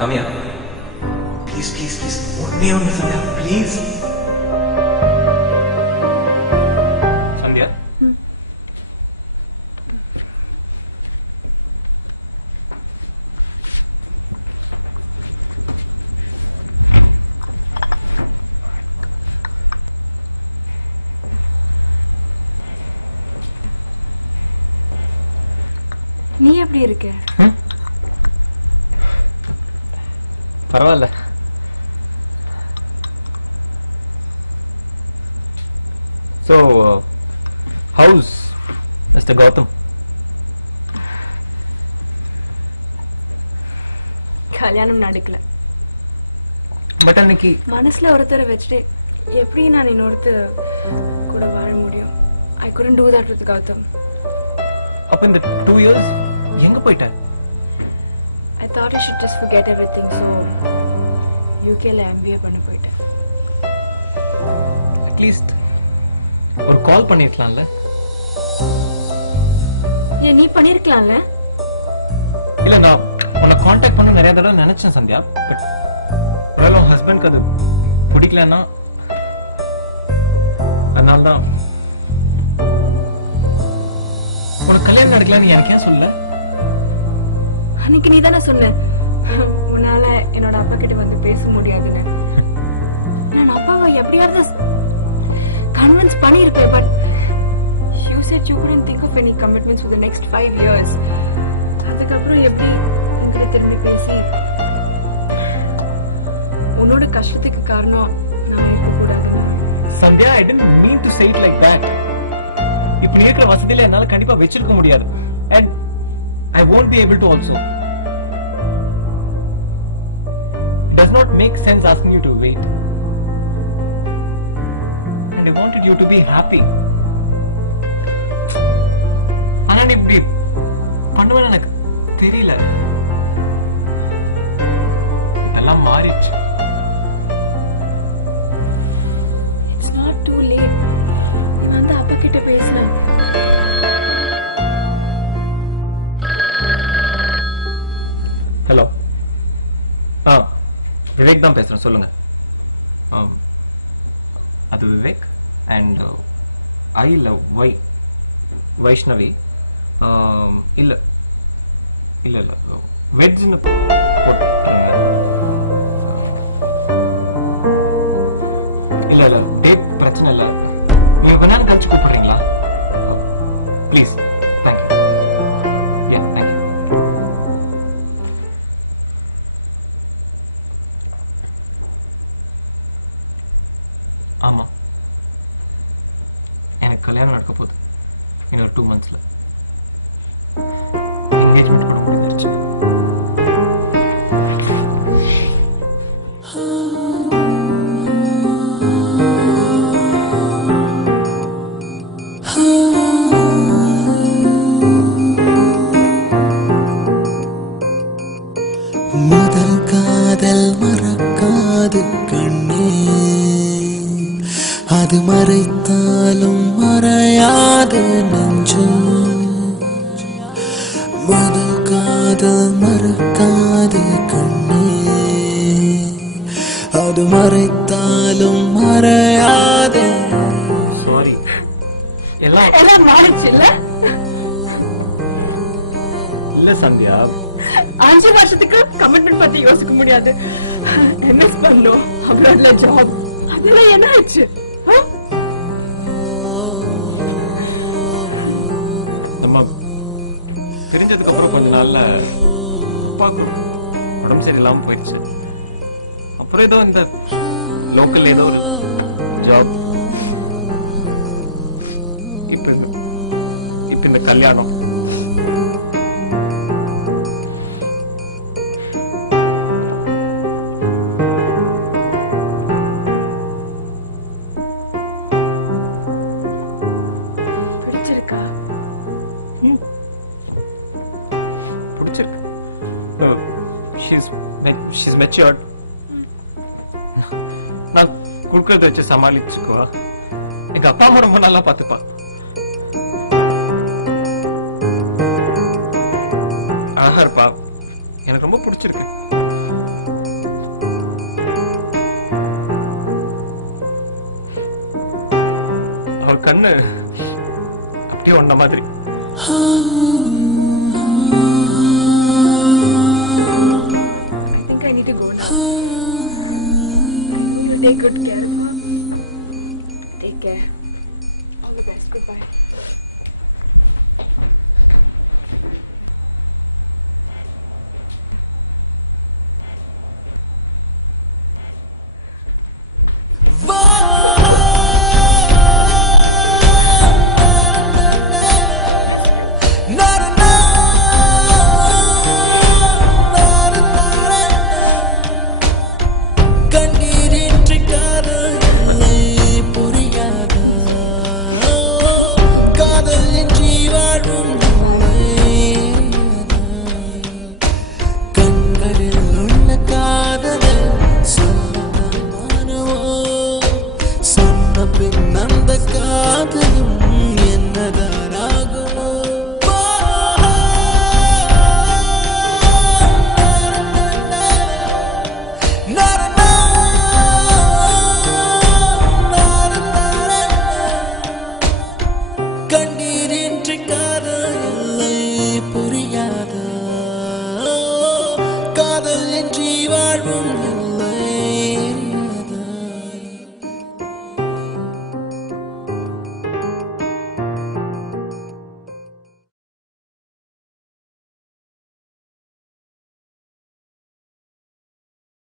Come here. Please, please, please. ஒன்னே ஒன்று Sandhya, please. Sandhya. நீ எப்படி இருக்க? பரவாயில்ல. So, how's Mr. Gautam? கல்யாணம் நடக்கல. பட் அன்னைக்கு மனசுல ஒருத்தரை வச்சுட்டு எப்படி நான் இன்னொருத்தர் கூட வாழ முடியும்? I couldn't do that with Gautam. அப்ப இந்த 2 years எங்க போயிட்ட? I thought I should just forget everything, so UKல MBA பண்ண போயிட்டேன். அட்லீஸ்ட் ஒரு கால் பண்ணிருக்கலாம்ல? ஏன் நீ பண்ணிருக்கலாம்ல? இல்ல, நான் உன்னை காண்டாக்ட் பண்ண நிறைய தடவை நினைச்சேன் சந்தியா. பட் ஒருவேளை உன் ஹஸ்பண்ட்க்கு அது பிடிக்கலன்னா அதனால்தான். உனக்கு கல்யாணம் நடக்கலன்னு எனக்கு ஏன் சொல்லல? அன்னைக்கு நீ தானே சொன்ன உன்னால என்னோட அப்பா கிட்ட வந்து பேச முடியாதுன்னு. நான் அப்பாவை எப்படியாவது கன்வின்ஸ் பண்ணிருப்பேன். But you said you couldn't think of any commitments for the next 5 years. அதுக்கப்புறம் எப்படி உங்களை திரும்பி பேசி உன்னோட கஷ்டத்துக்கு காரணம் நான் இருக்கக்கூடாது. Sandhya, I didn't mean to say it like that. இப்ப நீ இருக்கிற வசதியில என்னால கண்டிப்பா வச்சிருக்க முடியாது. And I won't be able to also. It does not make sense asking you to wait. And I wanted you to be happy. ஆனா நீ இப்படி பண்ணுவேன்னு எனக்கு தெரியல. எல்லாம் மாறிடுச்சு. It's not too late. நான் அந்த அப்பா கிட்ட பேசினேன். ஹலோ. விவேக் தான் பேசுறேன், சொல்லுங்க. அது Vivek and I love Vaishnavi. இல்ல இல்ல இல்ல வெஜ்னு இல்ல இல்ல டேட் பிரச்சனை இல்ல. நீங்க கொஞ்ச நேரம் கழிச்சு கூப்பிடுறீங்களா? ப்ளீஸ். தேங்க்யூ. தேங்க்யூ. ஆமா, எனக்கு கல்யாணம் நடக்க போகுது இன்னொரு 2 monthsல. என்கேஜ்மெண்ட் கூட முடிஞ்சிருச்சு. முதல் காதல் மறக்காது கண்ணே, அது மறைத்தாலும் மறையாது நெஞ்சு. முதல் காதல் மறக்காது கண்ணே, அது மறைத்தாலும் மறையாது. சாரி, எல்லாம் மாறிச்சு இல்ல? இல்ல சந்தியா, 5 வருஷத்துக்கு கமிட்மெண்ட் பத்தி யோசிக்க முடியாது. எம்எஸ் பண்ணோம், அப்புறம் ஜாப், அதெல்லாம் என்ன ஆச்சு? நம்ம தெரிஞ்சதுக்கு அப்புறம் கொஞ்ச நாள்ல அப்பாவுக்கு உடம்பு சரியில்லாம போயிடுச்சு. அப்புறம் ஏதோ இந்த லோக்கல் ஏதோ ஒரு ஜாப், இப்ப இந்த கல்யாணம். She's matured. நான் குடுக்கறத வச்சு சமாளிச்சுக்குவா. எங்க அப்பா அம்மா ரொம்ப நல்லா பாத்துப்பா. அழகா இருப்பா. எனக்கு ரொம்ப பிடிச்சிருக்கு. பொண்ணு அப்படியே ஒன்ன மாதிரி. I think I need to go now. You take good care. Take care. All the best. Goodbye. கண்ணீரின்றி காதல் இல்லை புரியாத